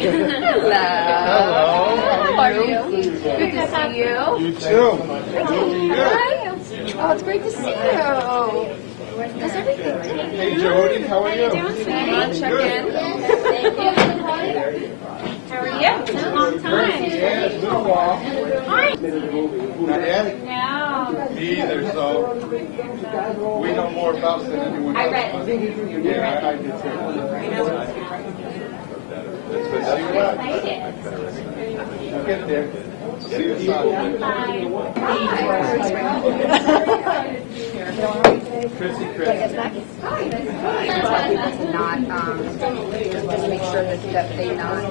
Hello. How are you? Good to see you. You too. Hi. Oh, it's great to see you. How's everything? Hey, Jody, how are you? Check in. How are you? It's been a long time. Yeah, it's been a while. Hi. Not yet? No. Me either, so we know more about it than anyone else. I read it. Yeah, I did too. See you later. We'll get there. See you Sunday. Chrissy. Not just make sure that they not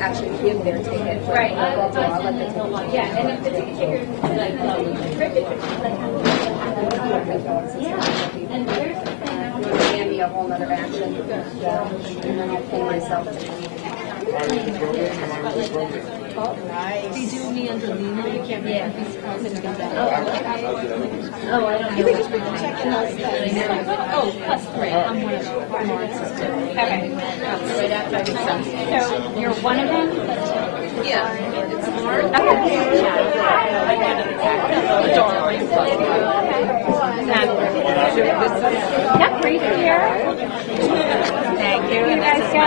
actually give their ticket. Right. Yeah, and if the ticket taker like and there's the thing, it'll be a whole other action, and then I'll pay myself. They do me under Lena. You can't be surprised if it comes out. Oh, I don't know. You can just check in those things. Oh, plus 3. I'm one of them. Okay. Right after I do some. So you're one of them? Yeah, it's more. Yep, right here. Thank you. You guys go.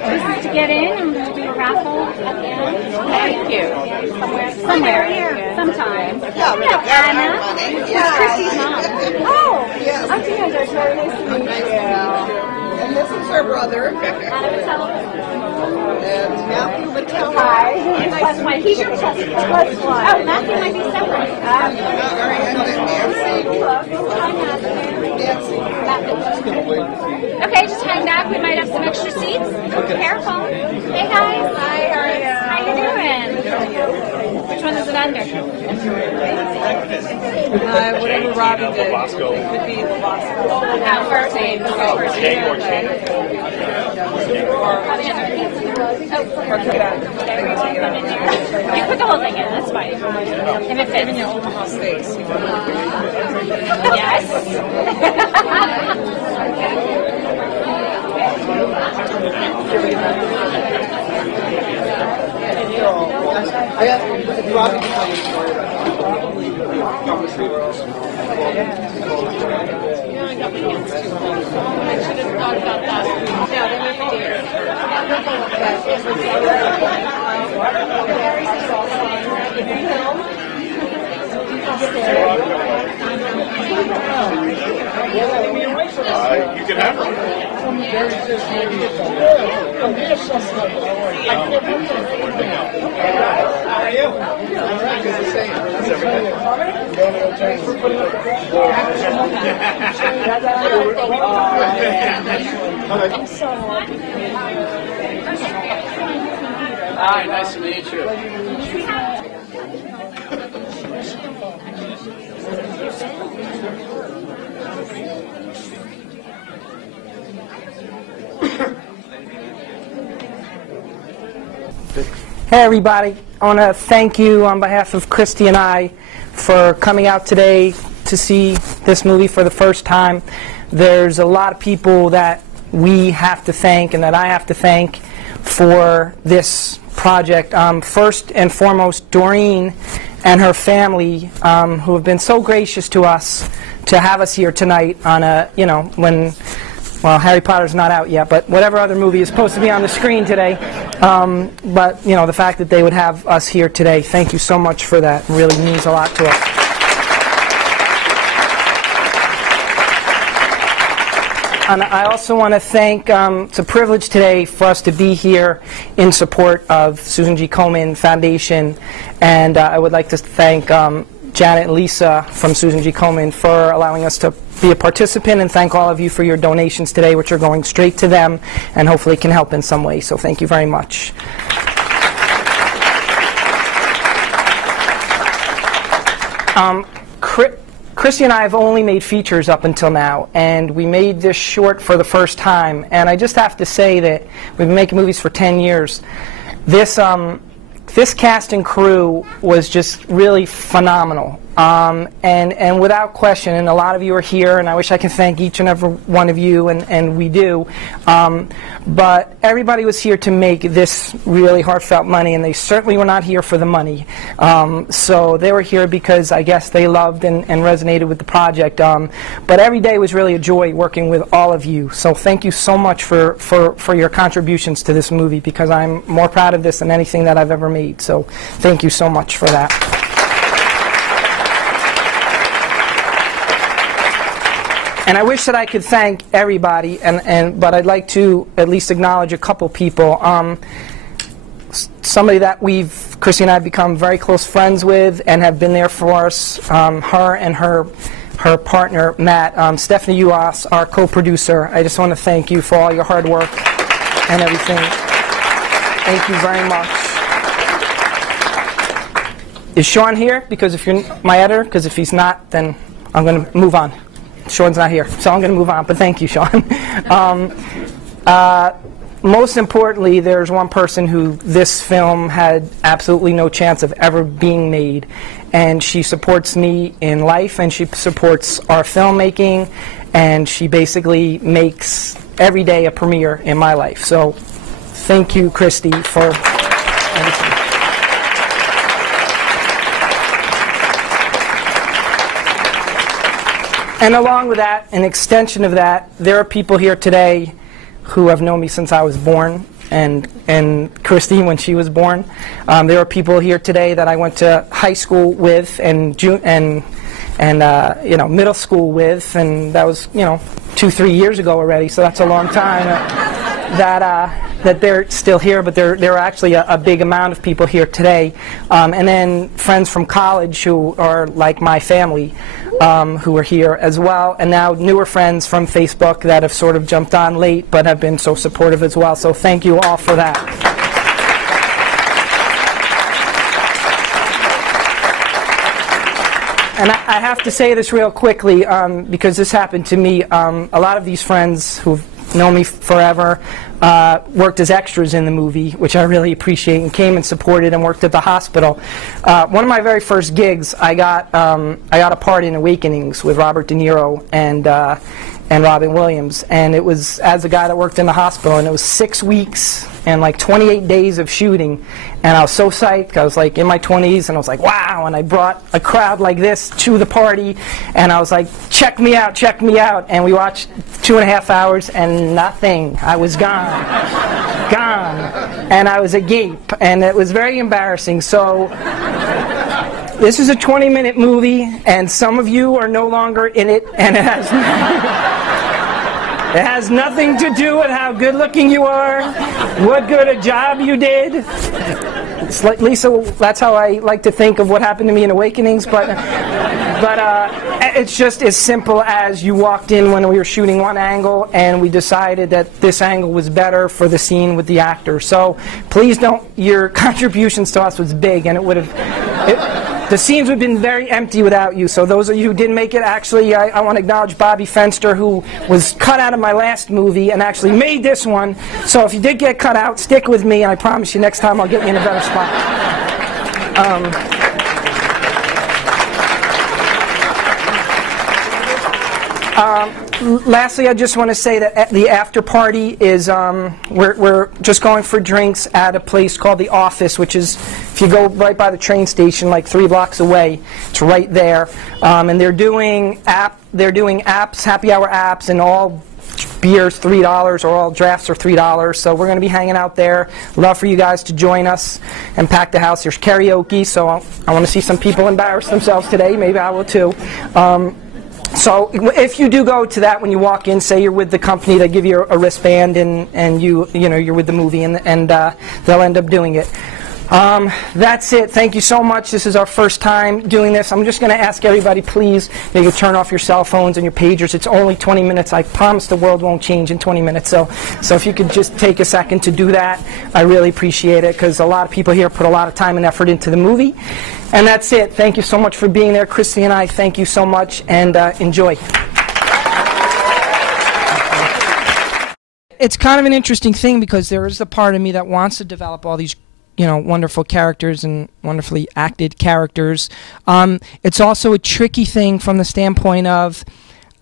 This is to get in. I'm going to do a raffle at the end. Thank you. Somewhere here. Sometime. Yeah, Anna. Yeah. Christy's mom. Oh. Yes. I think I just very nice to meet you. And this is her brother. Anna Mattello. And Matthew Mattello. Hi. Plus one. He's your plus one. Oh, Matthew might be separate. And Nancy. Okay, just hang back. We might have some extra seats. Careful. Hey guys. Hi, how are you? How you doing? Which one is it under? Whatever Robbie did. It could be the Bosco. First aid. You put the whole thing in, that's fine. If it fits. In your Omaha space. Yes. Robbie can tell you a story about Yeah, I got my hands too long. I should have thought about that. Yeah, they might be dear. You can have her. How are you? Hi, nice to meet you. Hey everybody, I want to thank you on behalf of Christy and I for coming out today to see this movie for the first time. There's a lot of people that we have to thank and that I have to thank for this project. First and foremost, Doreen and her family who have been so gracious to us to have us here tonight on a, well, Harry Potter's not out yet, but whatever other movie is supposed to be on the screen today. But, the fact that they would have us here today, thank you so much for that. It really means a lot to us. And I also want to thank, it's a privilege today for us to be here in support of Susan G. Komen Foundation. And I would like to thank Janet and Lisa from Susan G. Komen for allowing us to be a participant, and thank all of you for your donations today, which are going straight to them and hopefully can help in some way. So thank you very much. Christy and I have only made features up until now, and we made this short for the first time. And I just have to say that we've been making movies for 10 years. This cast and crew was just really phenomenal. And without question, and a lot of you are here, and I wish I could thank each and every one of you, and we do, but everybody was here to make this really heartfelt money, and they certainly were not here for the money. So they were here because I guess they loved and resonated with the project. But every day was really a joy working with all of you. So thank you so much for your contributions to this movie, because I'm more proud of this than anything that I've ever made. So thank you so much for that. And I wish that I could thank everybody, but I'd like to at least acknowledge a couple people. Somebody that Christy and I have become very close friends with and have been there for us, her and her partner, Matt. Stephanie Uas, our co-producer, I just want to thank you for all your hard work and everything. Thank you very much. Is Sean here? Because if you're my editor, because if he's not, then I'm going to move on. Sean's not here, so I'm going to move on, but thank you, Sean. Most importantly, there's one person who this film had absolutely no chance of ever being made, and she supports me in life, and she supports our filmmaking, and she basically makes every day a premiere in my life. So thank you, Christy, for everything. And along with that, an extension of that, there are people here today who have known me since I was born, and Christy when she was born. There are people here today that I went to high school with and middle school with, and that was 2-3 years ago already. So that's a long time that they're still here. But there are actually a big amount of people here today, and then friends from college who are like my family. Who are here as well, and now newer friends from Facebook that have sort of jumped on late but have been so supportive as well. So thank you all for that. And I have to say this real quickly because this happened to me. A lot of these friends who've known me forever worked as extras in the movie, which I really appreciate, and came and supported and worked at the hospital. One of my very first gigs, I got a part in Awakenings with Robert De Niro and Robin Williams, and it was as a guy that worked in the hospital, and it was 6 weeks and like 28 days of shooting, and I was so psyched. I was like in my 20s, and I was like, wow, and I brought a crowd like this to the party, and I was like, check me out, and we watched 2.5 hours, and nothing. I was gone, and I was agape, and it was very embarrassing. So this is a 20-minute movie, and some of you are no longer in it, and it has nothing to do with how good-looking you are, what good a job you did. It's like, Lisa, that's how I like to think of what happened to me in Awakenings, but it's just as simple as you walked in when we were shooting one angle, and we decided that this angle was better for the scene with the actor. So please don't, your contributions to us was big, and it would have, the scenes would have been very empty without you. So those of you who didn't make it, actually, I want to acknowledge Bobby Fenster, who was cut out of my last movie and actually made this one. So if you did get cut out, stick with me, and I promise you next time I'll get you in a better spot. Lastly, I just want to say that the after party is, we're just going for drinks at a place called The Office, which is, if you go right by the train station, like 3 blocks away, it's right there. And they're doing apps, happy hour apps, and all beers $3 or all drafts are $3. So we're going to be hanging out there. Love for you guys to join us and pack the house. There's karaoke, so I want to see some people embarrass themselves today. Maybe I will too. So if you do go to that, when you walk in, say you're with the company, they give you a wristband, and you're with the movie, and they'll end up doing it. That's it. Thank you so much. This is our first time doing this. I'm just going to ask everybody, please, you can turn off your cell phones and your pagers. It's only 20 minutes. I promise the world won't change in 20 minutes. So if you could just take a second to do that, I really appreciate it, because a lot of people here put a lot of time and effort into the movie. And that's it. Thank you so much for being there. Christy and I, thank you so much, and enjoy. It's kind of an interesting thing, because there is a part of me that wants to develop all these wonderful characters and wonderfully acted characters. It's also a tricky thing from the standpoint of,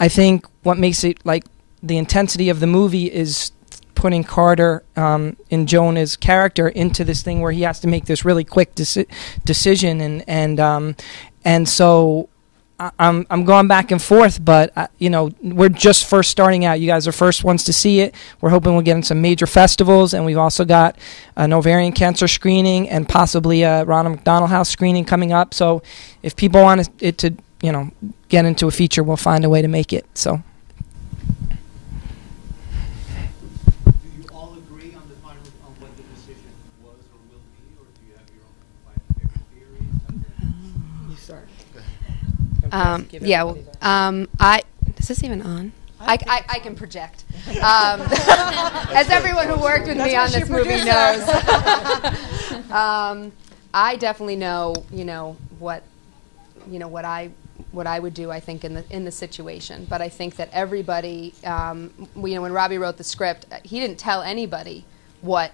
I think what makes it like the intensity of the movie is putting Carter in Jonah's character into this thing where he has to make this really quick decision, and so I'm going back and forth, but we're just first starting out. You guys are first ones to see it. We're hoping we'll get in some major festivals, and we've also got an ovarian cancer screening and possibly a Ronald McDonald House screening coming up. So if people want it to get into a feature, we'll find a way to make it. So. Do you all agree on the final on what the decision was or will be, or do you have your own favorite theories? You start. Is this even on? I can project. As everyone who worked with me on this movie knows. I definitely know, what I would do, I think, in the situation. But I think that everybody, when Robbie wrote the script, he didn't tell anybody what,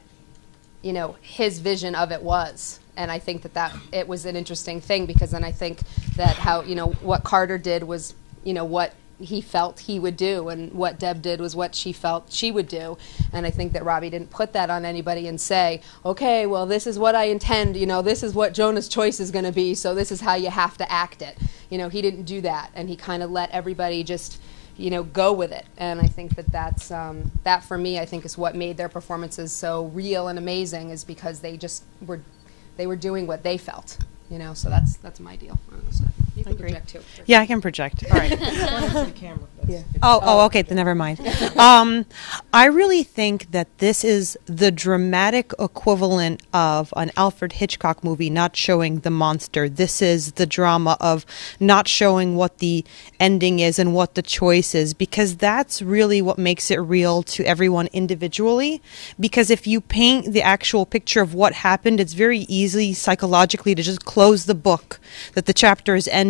his vision of it was. And I think that it was an interesting thing, because then I think that how, what Carter did was, what he felt he would do, and what Deb did was what she felt she would do. And I think that Robbie didn't put that on anybody and say, okay, well, this is what I intend, this is what Jonah's choice is going to be, so this is how you have to act it. He didn't do that, and he kind of let everybody just, go with it. And I think that that for me, I think, is what made their performances so real and amazing, is because they just were doing what they felt, so that's my deal on this stuff. You can project too. Yeah, I can project. All right. Yeah. Okay, then never mind. I really think that this is the dramatic equivalent of an Alfred Hitchcock movie not showing the monster. This is the drama of not showing what the ending is and what the choice is, because that's really what makes it real to everyone individually. Because if you paint the actual picture of what happened, it's very easy psychologically to just close the book, that the chapter is ended.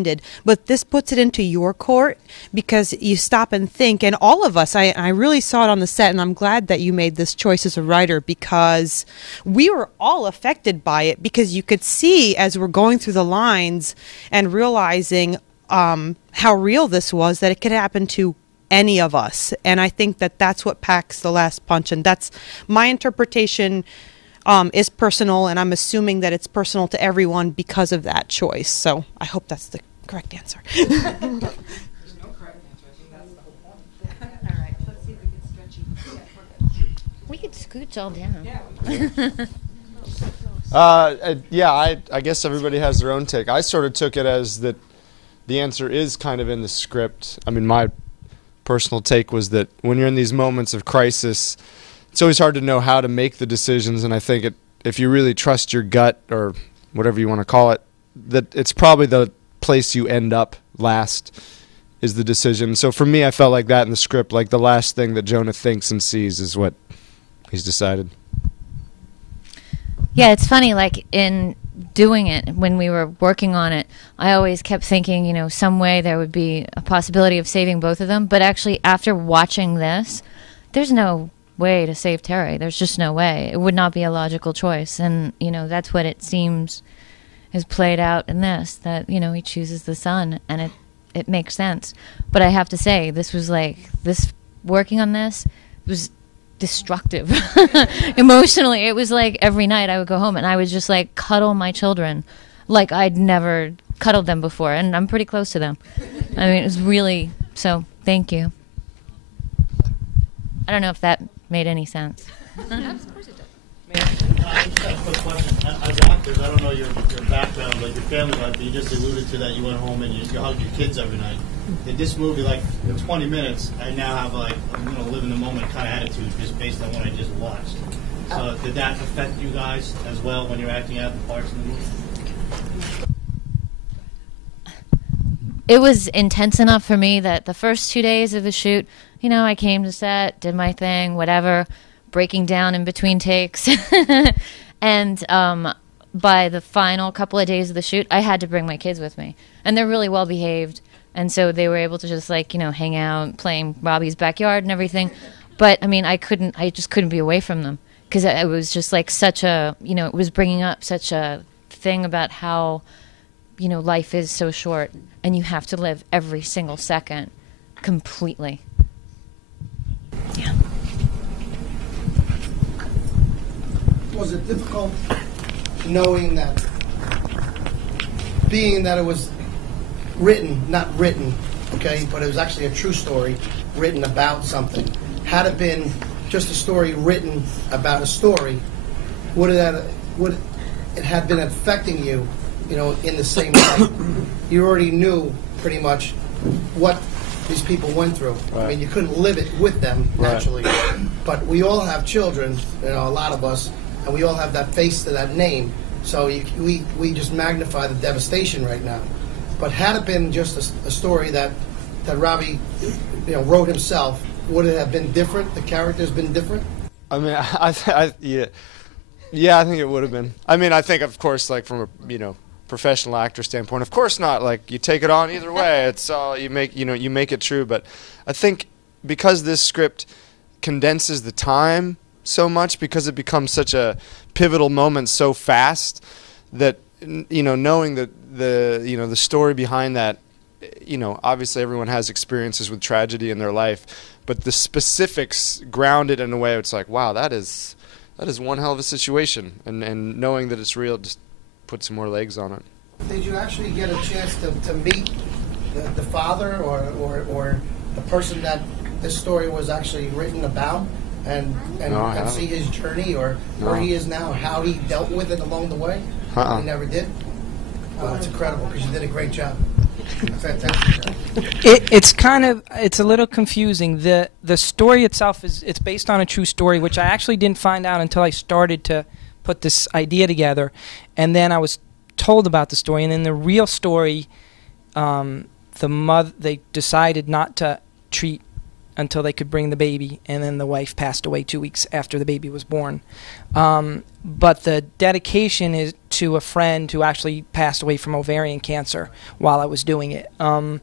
But this puts it into your court, because you stop and think, and all of us, I really saw it on the set, and I'm glad that you made this choice as a writer, because we were all affected by it, because you could see as we're going through the lines and realizing how real this was, that it could happen to any of us. And I think that that's what packs the last punch, and that's my interpretation. Is personal, and I'm assuming that it's personal to everyone because of that choice. So I hope that's the correct answer. There's no correct answer. I think that's the whole point. All right, let's see if we can stretch you. We could scooch all down. I guess everybody has their own take. I sort of took it as that the answer is kind of in the script. I mean, my personal take was that when you're in these moments of crisis, it's always hard to know how to make the decisions, and I think if you really trust your gut, or whatever you want to call it, that it's probably the place you end up last is the decision. So for me, I felt like that in the script, like the last thing that Jonah thinks and sees is what he's decided. Yeah, it's funny, like in doing it, when we were working on it, I always kept thinking, some way there would be a possibility of saving both of them. But actually, after watching this, there's no way to save Terry. There's just no way. It would not be a logical choice. And, that's what it seems is played out in this, that, he chooses the son, and it makes sense. But I have to say, working on this was destructive emotionally. It was like every night I would go home and I would just like cuddle my children like I'd never cuddled them before, and I'm pretty close to them. I mean, it was really, so thank you. I don't know if that made any sense. Of course it does. I just got a quick question. As actors, I don't know your background, but your family life, you just alluded to that you went home and you hugged your kids every night. In this movie, like in 20 minutes, I now have like a live in the moment kind of attitude just based on what I just watched. So did that affect you guys as well when you're acting out the parts in the movie? It was intense enough for me that the first 2 days of the shoot, I came to set, did my thing, whatever, breaking down in between takes. And by the final couple of days of the shoot, I had to bring my kids with me. And they're really well behaved. And so they were able to just hang out, playing Robbie's backyard and everything. But I mean, I just couldn't be away from them. because it was just like such a, it was bringing up such a thing about how, life is so short and you have to live every single second completely. Yeah. Was it difficult knowing that, being that it was not written, okay, but it was actually a true story written about something? Had it been just a story written about a story, would it have been affecting you, in the same way? You already knew pretty much what these people went through. Right. I mean, you couldn't live it with them, naturally. Right. But we all have children, a lot of us, and we all have that face to that name. So we just magnify the devastation right now. But had it been just a story that Robbie, wrote himself, would it have been different? The character's been different? I mean, yeah, I think it would have been. I mean, I think, of course, like from a professional actor standpoint, of course not. Like you take it on either way. It's all you make it true. But I think because this script condenses the time so much, because it becomes such a pivotal moment so fast, that knowing that the story behind that, obviously everyone has experiences with tragedy in their life, but the specifics grounded in a way it's like, wow, that is one hell of a situation, and knowing that it's real just put some more legs on it. Did you actually get a chance to meet the father or the person that this story was actually written about, and see his journey or where he is now, how he dealt with it along the way? You never did? Oh, it's incredible, because you did a great job. Fantastic job. It's a little confusing. The story itself it's based on a true story, which I actually didn't find out until I started to put this idea together, and then I was told about the story. And in the real story, they decided not to treat until they could bring the baby, and then the wife passed away 2 weeks after the baby was born. But the dedication is to a friend who actually passed away from ovarian cancer while I was doing it. And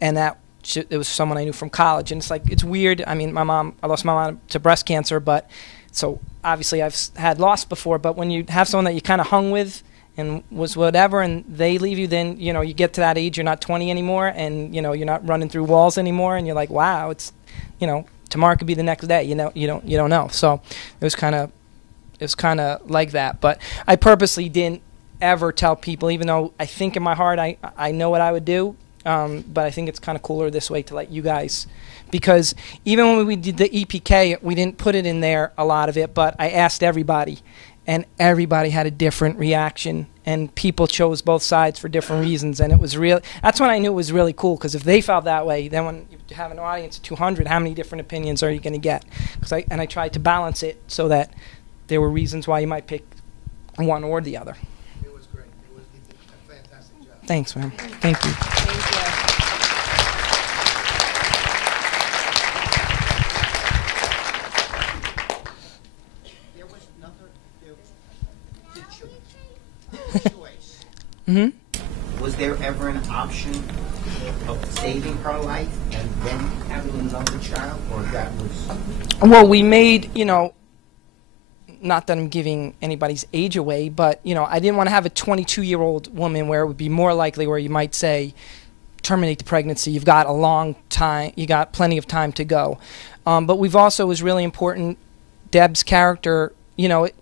that it was someone I knew from college. And it's weird. I mean, I lost my mom to breast cancer, but so obviously I've had loss before. But when you have someone that you kind of hung with and was whatever, and they leave you, then you get to that age, you're not 20 anymore, and you're not running through walls anymore, and you're like, wow, it's tomorrow could be the next day. You don't know. So it was kind of like that. But I purposely didn't ever tell people, even though I think in my heart I know what I would do. But I think it's kind of cooler this way to let you guys, because even when we did the EPK, we didn't put it in there, a lot of it, but I asked everybody, and everybody had a different reaction, and people chose both sides for different reasons, and it was that's when I knew it was really cool, because if they felt that way, then when you have an audience of 200, how many different opinions are you going to get? And I tried to balance it so that there were reasons why you might pick one or the other. It was great. You did a fantastic job. Thanks, man. Thank you. There was another choice. Mm-hmm. Was there ever an option of saving her life and then having another child, or that was? Well, we made, not that I'm giving anybody's age away, but, I didn't want to have a 22-year-old woman where it would be more likely where you might say, terminate the pregnancy. You've got a long time. You got plenty of time to go. But we've also, it was really important, Deb's character,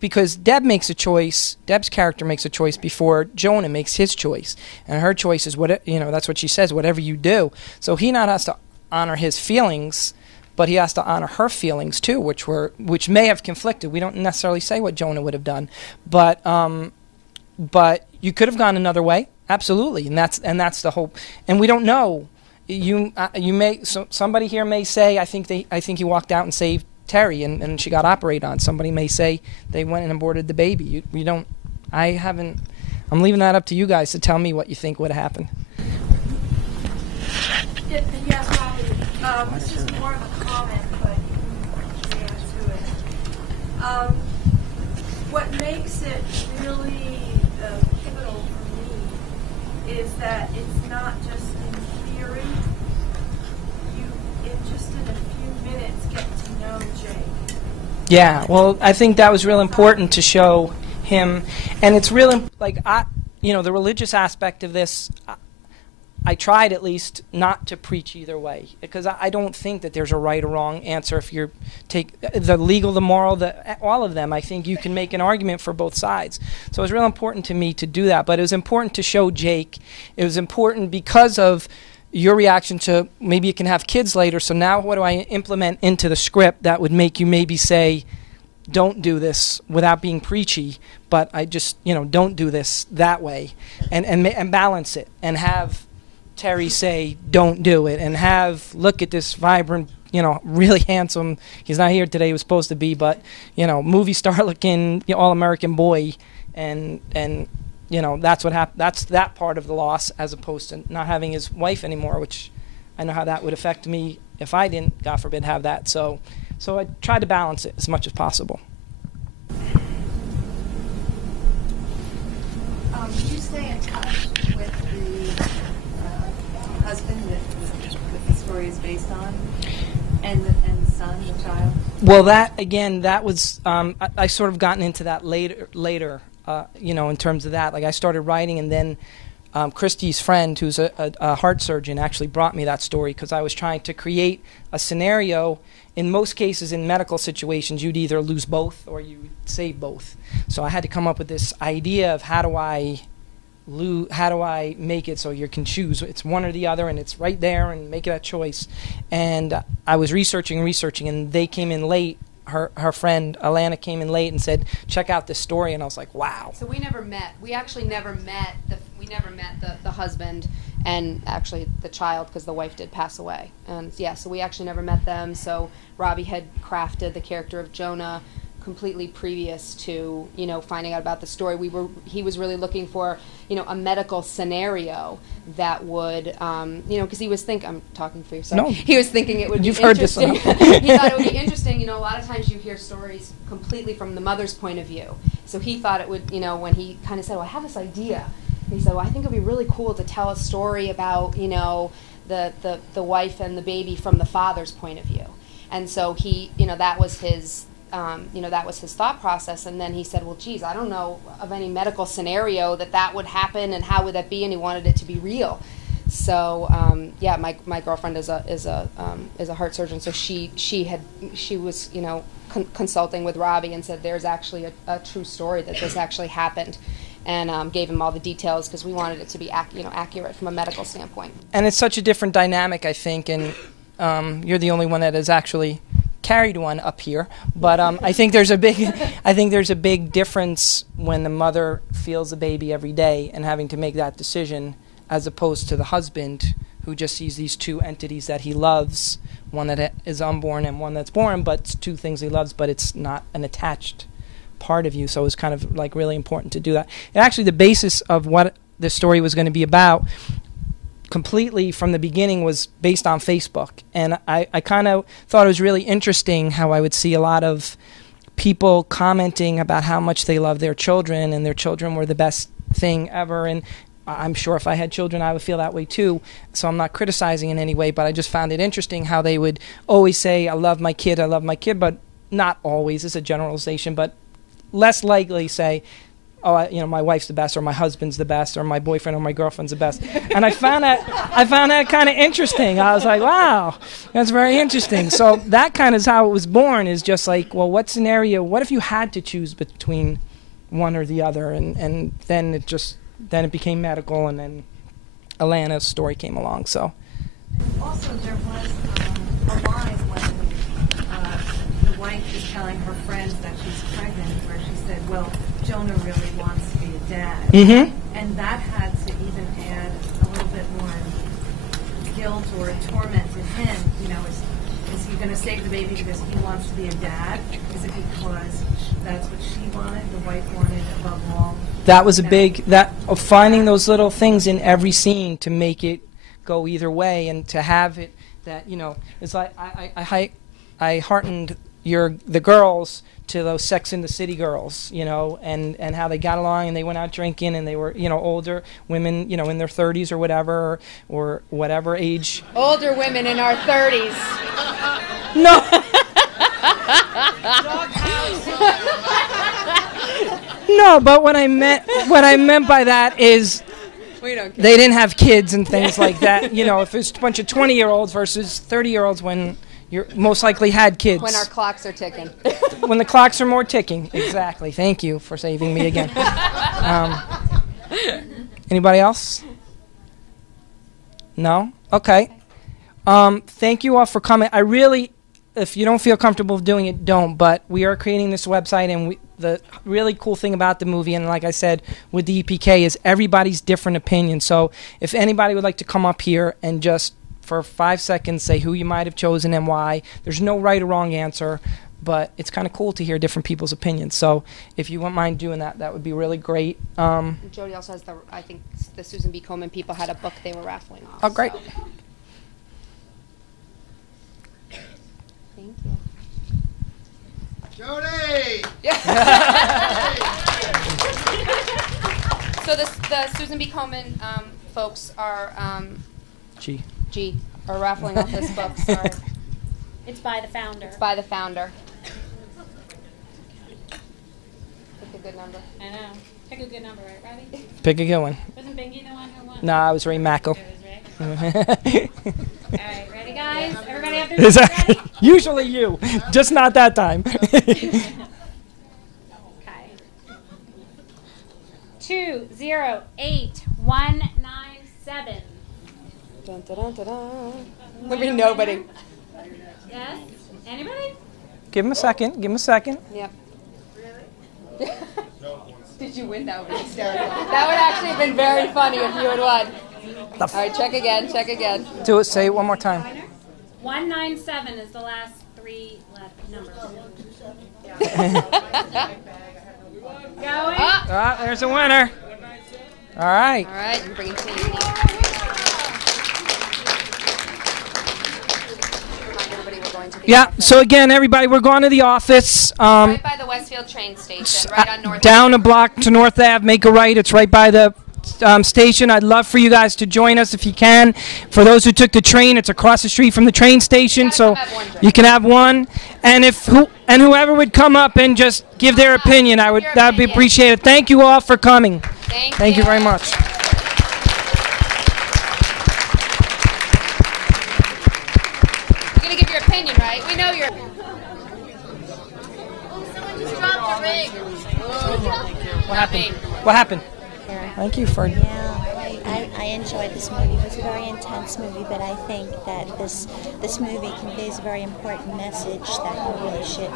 because Deb makes a choice, Deb's character makes a choice before Jonah makes his choice. And her choice is, that's what she says, whatever you do. So he not has to honor his feelings, but he has to honor her feelings too, which may have conflicted. We don't necessarily say what Jonah would have done, but you could have gone another way, absolutely, and that's the hope. And we don't know. Somebody here may say, I think he walked out and saved Terry, and she got operated on. Somebody may say they went and aborted the baby. You don't. I haven't. I'm leaving that up to you guys to tell me what you think would have happened. Yes, Robbie. This is more of a comment, but you can add to it. What makes it really pivotal for me is that it's not just in theory. You, in a few minutes, get to know Jake. Yeah, well, I think that was real important to show him, and it's really like the religious aspect of this. I tried at least not to preach either way, because I don't think that there's a right or wrong answer. If you take the legal, the moral, all of them, I think you can make an argument for both sides. So it was real important to me to do that, but it was important to show Jake. It was important because of your reaction to maybe you can have kids later, so now what do I implement into the script that would make you maybe say, don't do this without being preachy, but I just, don't do this that way, and balance it, and have Terry say, don't do it, and look at this vibrant, really handsome, he's not here today, he was supposed to be, but, movie star looking, all-American boy, and that's what happened. That's that part of the loss, as opposed to not having his wife anymore, which I know how that would affect me if I didn't, God forbid, have that. So I tried to balance it as much as possible. Did you stay in touch with the husband that the story is based on, and the son, the child? Well, that was I sort of gotten into that later. In terms of that, like I started writing, and then Christy's friend, who's a heart surgeon, actually brought me that story because I was trying to create a scenario. In most cases, in medical situations, you'd either lose both or you save both. So I had to come up with this idea of how do I make it so you can choose. It's one or the other, and it's right there, and make that choice. And I was researching, and they came in late. Her friend Alana came in late and said, "Check out this story," and I was like, "Wow." So we never met. We actually never met the husband and actually the child, because the wife did pass away. And yeah, so we actually never met them. So Robbie had crafted the character of Jonah completely previous to finding out about the story. He was really looking for a medical scenario that would because he was thinking, I'm talking for you, sorry. No. He was thinking it would You've be heard this interesting. enough. He thought it would be interesting. A lot of times you hear stories completely from the mother's point of view. So he thought it would, when he kind of said, "Well, I have this idea," he said, "Well, I think it would be really cool to tell a story about the wife and the baby from the father's point of view." And so he, that was his. That was his thought process, and then he said, "Well, geez, I don't know of any medical scenario that would happen, and how would that be?" And he wanted it to be real. So, my girlfriend is a heart surgeon, so she was consulting with Robbie and said, "There's actually a true story that this actually happened," and gave him all the details because we wanted it to be accurate from a medical standpoint. And it's such a different dynamic, I think, and you're the only one that has actually carried one up here, but I think there's a big difference when the mother feels the baby every day and having to make that decision, as opposed to the husband who just sees these two entities that he loves, one that is unborn and one that's born, but it's two things he loves, but it's not an attached part of you. So it's kind of like really important to do that. And actually, the basis of what the story was going to be about completely from the beginning was based on Facebook, and I kind of thought it was really interesting how I would see a lot of people commenting about how much they love their children, and their children were the best thing ever, and I'm sure if I had children I would feel that way too, so I'm not criticizing in any way, but I just found it interesting how they would always say, I love my kid, but not always, it's a generalization, but less likely say, "Oh, my wife's the best," or "My husband's the best," or "My boyfriend or my girlfriend's the best." And I found that kind of interesting. I was like, "Wow, that's very interesting." So that kind of is how it was born. Is just like, well, what scenario? What if you had to choose between one or the other? And then it became medical, and then Alana's story came along. So Also, there was a line when the wife is telling her friends that she's pregnant, where she said, "Well, Jonah really wants to be a dad." Mm-hmm. And that had to even add a little bit more guilt or torment to him. Is he going to save the baby because he wants to be a dad? Is it because that's what she wanted, the wife wanted above all? That was finding those little things in every scene to make it go either way, and to have it that it's like I heartened the girls to those Sex in the City girls, and how they got along, and they went out drinking, and they were, older women, in their 30s or whatever, or whatever age. Older women in our 30s. No. No, but what I meant by that is We don't care. they didn't have kids and things like that. You know, if it's a bunch of 20-year-olds versus 30-year-olds when you're most likely had kids. When our clocks are ticking. When the clocks are more ticking. Exactly. Thank you for saving me again. Anybody else? No? Okay. Thank you all for coming. I really, if you don't feel comfortable doing it, don't. But we are creating this website, and the really cool thing about the movie, and like I said, with the EPK, is everybody's different opinion. So if anybody would like to come up here and just for 5 seconds say who you might have chosen and why, there's no right or wrong answer, but it's kind of cool to hear different people's opinions. So if you wouldn't mind doing that, that would be really great. Jody also has I think the Susan B. Komen people had a book they were raffling off. Oh, great. So. Thank you. Jody! So the Susan B. Komen folks are are raffling off this book. Sorry. It's by the founder. It's by the founder. Pick a good number. I know. Pick a good number, right, Robbie? Pick a good one. Wasn't Bingy the one who won? No, I was Ray Mackel. All right, ready, guys? Everybody have their Exactly. Usually you, just not that time. Okay. 208197. Dun, dun, dun, dun, dun. There'll be nobody. Yes? Anybody? Give him a second. Give him a second. Yep. Did you win? That would be hysterical. That would actually have been very funny if you had won. All right, check again. Check again. Do it. Say it one more time. 197 is the last three numbers. Going. Ah, there's a winner. All right. All right, I'm bringing to you. Yeah, so again, everybody, we're going to the office. Right by the Westfield train station, right on North. Down a block to North Ave, make a right. It's right by the station. I'd love for you guys to join us if you can. For those who took the train, it's across the street from the train station, so you can have one. And whoever would come up and just give their opinion, that would be appreciated. Thank you all for coming. Thank you very much. You're gonna give your opinion, right? We know your. Someone just dropped a ring. What happened? What happened? Thank you for. I enjoyed this movie. It was a very intense movie, but I think that this movie conveys a very important message that you really should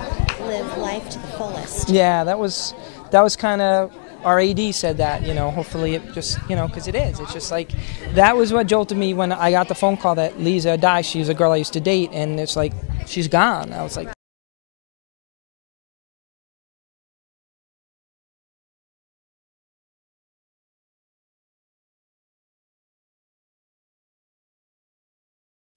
live life to the fullest. Yeah, that was kind of. Our AD said that, hopefully it just, because it is. It's just like, that was what jolted me when I got the phone call that Lisa died. She was a girl I used to date, and it's like, she's gone. I was like,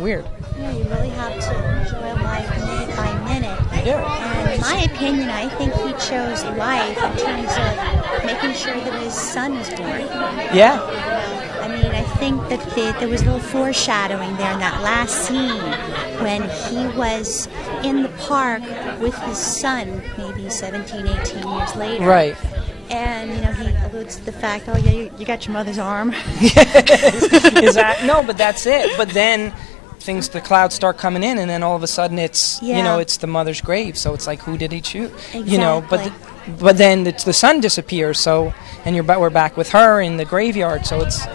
weird. Yeah, you really have to enjoy life minute by minute. Yeah. And in my opinion, I think he chose life in terms of making sure that his son was born. Yeah. I mean, I think that there was a little foreshadowing there in that last scene when he was in the park with his son, maybe 17, 18 years later. Right. And, he alludes to the fact, oh, yeah, you got your mother's arm. No, but that's it. But then the clouds start coming in, and then all of a sudden it's, it's the mother's grave. So it's like, who did he shoot? Exactly. But then the son disappears. So, and we're back with her in the graveyard. So it's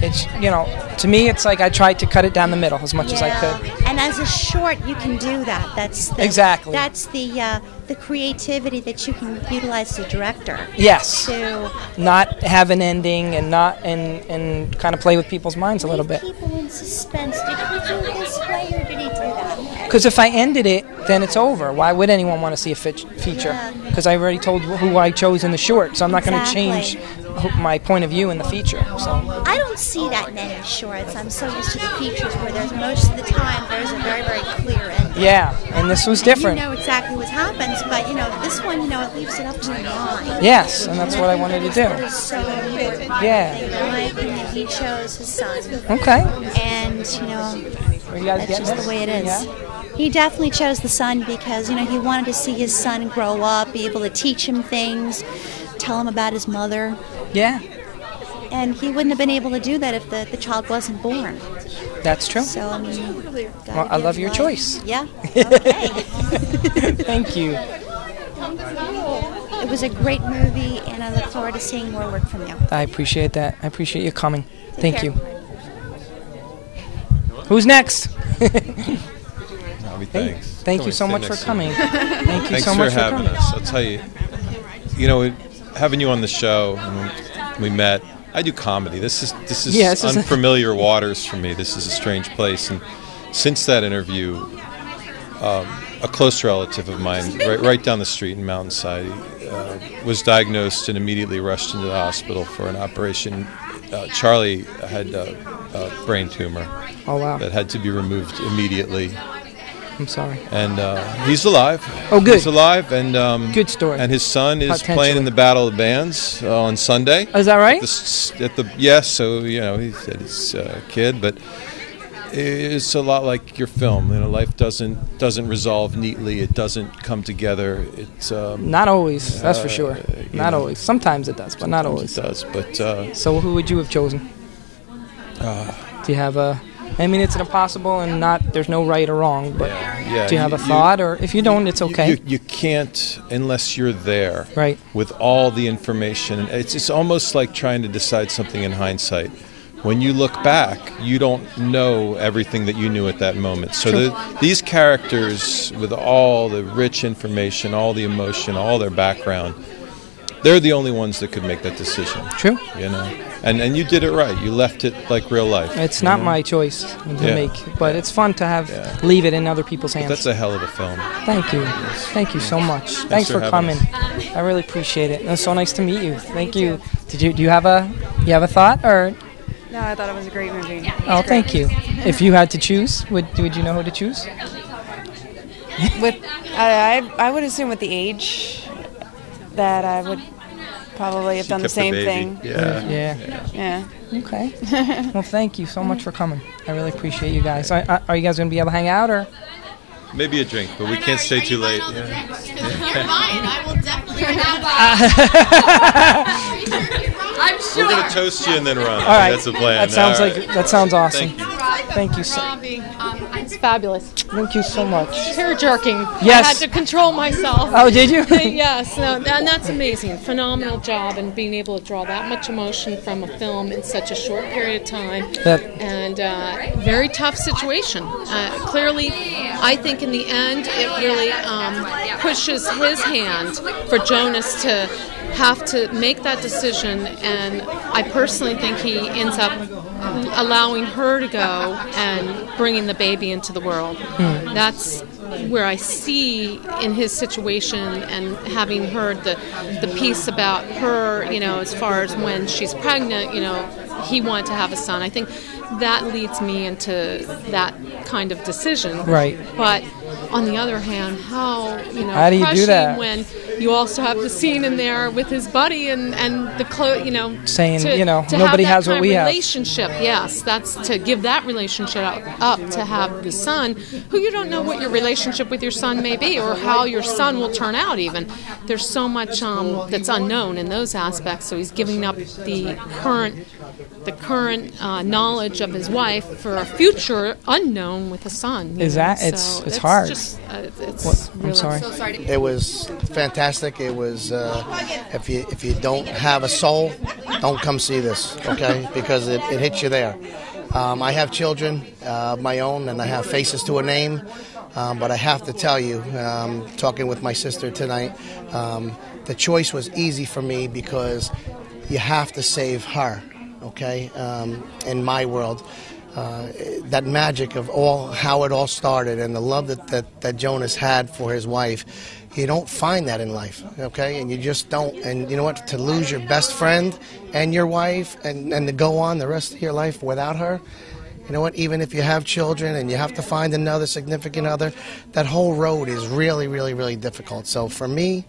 to me, it's like I tried to cut it down the middle as much as I could. And as a short, you can do that. That's exactly. That's the creativity that you can utilize as a director. Yes. To not have an ending and and kind of play with people's minds a little bit. People in suspense. Did he do it this way or did he do that? Because if I ended it, then it's over. Why would anyone want to see a feature? Because I already told who I chose in the short, so I'm not going to change my point of view in the feature. So I don't see that in any shorts. I'm so used to the features where there's most of the time there's a very, very clear ending. Yeah, and this was different. You know exactly what happens, but this one, it leaves it up to the mind. Yes, and that's what I wanted to do. That is so important. Yeah. In my opinion, he chose his son. Okay. And that's just the way it is. Yeah. He definitely chose the son because he wanted to see his son grow up, be able to teach him things. tell him about his mother. Yeah, And he wouldn't have been able to do that if the child wasn't born. that's true. So, I mean, Well, I love your choice. Yeah. Okay. Thank you. It was a great movie, and I look forward to seeing more work from you. I appreciate that. I appreciate you coming. Thank care. you. Who's next? Thanks. Thank you so much for coming. Thank you so much for for having coming. us. I'll tell you, having you on the show, when we met. I do comedy. This is unfamiliar waters for me. This is a strange place. And since that interview, a close relative of mine, right down the street in Mountainside, was diagnosed and immediately rushed into the hospital for an operation. Charlie had a brain tumor. Oh, wow. That had to be removed immediately. I'm sorry. And he's alive. Oh, good. He's alive, and good story. And his son is playing in the Battle of the Bands on Sunday. Is that right? Yes. So he said he's a kid, but it's a lot like your film. Life doesn't resolve neatly. It doesn't come together. It's not always. That's for sure. Not always. Sometimes it does, but not always. It does. But so who would you have chosen? Do you have a? I mean, it's an impossible, and there's no right or wrong, but do you have a thought? Or if you don't, it's okay. You can't unless you're there, right, with all the information. It's almost like trying to decide something in hindsight. When you look back, you don't know everything that you knew at that moment. So these characters, with all the rich information, all the emotion, all their background, they're the only ones that could make that decision. True. And you did it right. You left it like real life. It's not my choice to make, but it's fun to leave it in other people's hands. But that's a hell of a film. Thank you. Thank you so much. Thanks for coming. I really appreciate it. It was so nice to meet you. Thank you. Do you have a thought or? No, I thought it was a great movie. Oh, thank you. If you had to choose, would you know who to choose? I would assume with the age that I would probably have done the same thing. Yeah. Okay. Well, thank you so much for coming. I really appreciate you guys. Are you guys going to be able to hang out or? Maybe a drink, but we can't stay too late. You're mine. I will definitely have I'm sure. We're going to toast you and then run. All right. That's the plan. That sounds awesome. Thank you so much. It's fabulous. Thank you so much. Tear jerking. Yes. I had to control myself. Oh, did you? Yes. No, and that's amazing. Phenomenal job in being able to draw that much emotion from a film in such a short period of time. And very tough situation. Clearly, I think in the end it really pushes his hand for Jonas to have to make that decision, and I personally think he ends up allowing her to go and bringing the baby into the world. That's where I see in his situation, and having heard the piece about her, as far as when she's pregnant, he wanted to have a son. I think that leads me into that kind of decision. Right. But on the other hand, how do you do that when you also have the scene in there with his buddy and the saying to nobody have has that what we have. Relationship, yes, that's to give that relationship up to have the son, who you don't know what your relationship with your son may be or how your son will turn out. Even there's so much that's unknown in those aspects. So he's giving up the current knowledge of his wife for a future unknown with a son. It's hard. I'm sorry. It was fantastic. It was if you don't have a soul, don't come see this, okay? Because it hits you there. I have children of my own, and I have faces to a name. But I have to tell you, talking with my sister tonight, the choice was easy for me because you have to save her, okay? In my world. That magic of how it all started and the love that Jonas had for his wife, you don't find that in life, okay? And you just don't. And you know what? To lose your best friend and your wife and to go on the rest of your life without her, you know what? Even if you have children and you have to find another significant other, that whole road is really, really, really difficult. So for me,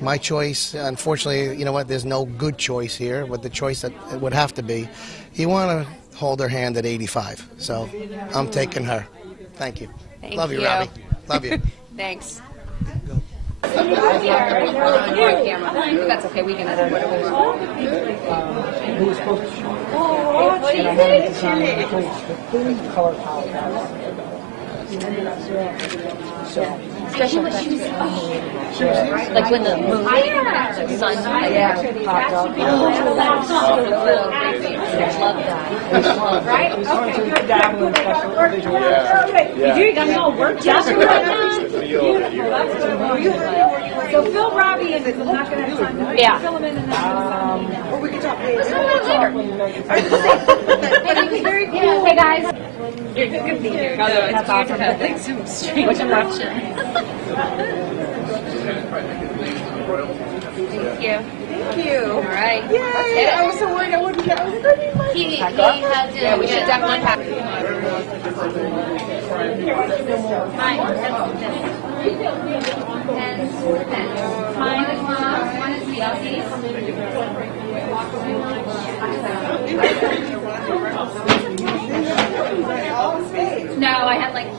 my choice, unfortunately, you know what? There's no good choice here, but the choice that it would have to be, you want to hold her hand at 85. So I'm taking her. Thank you. Thank Love you, you. Robbie. Love you. Thanks. That's okay. We can edit whatever we want. Who was supposed to show? And I had it designed in place with the color palette. So, Especially when she was like when the moon, the sun, popped up. Right? Okay, you got me all worked up. So Phil Robbie and I'm not going to have time to fill him in and then or we can talk later. Hey guys. You're good to be here. That's awesome. Like some strange eruption. Thank you. Thank you. All right. Yay! Let's hit it. I was so worried I wouldn't get. I was like, He had to. Yeah, we should definitely have. No, I had like.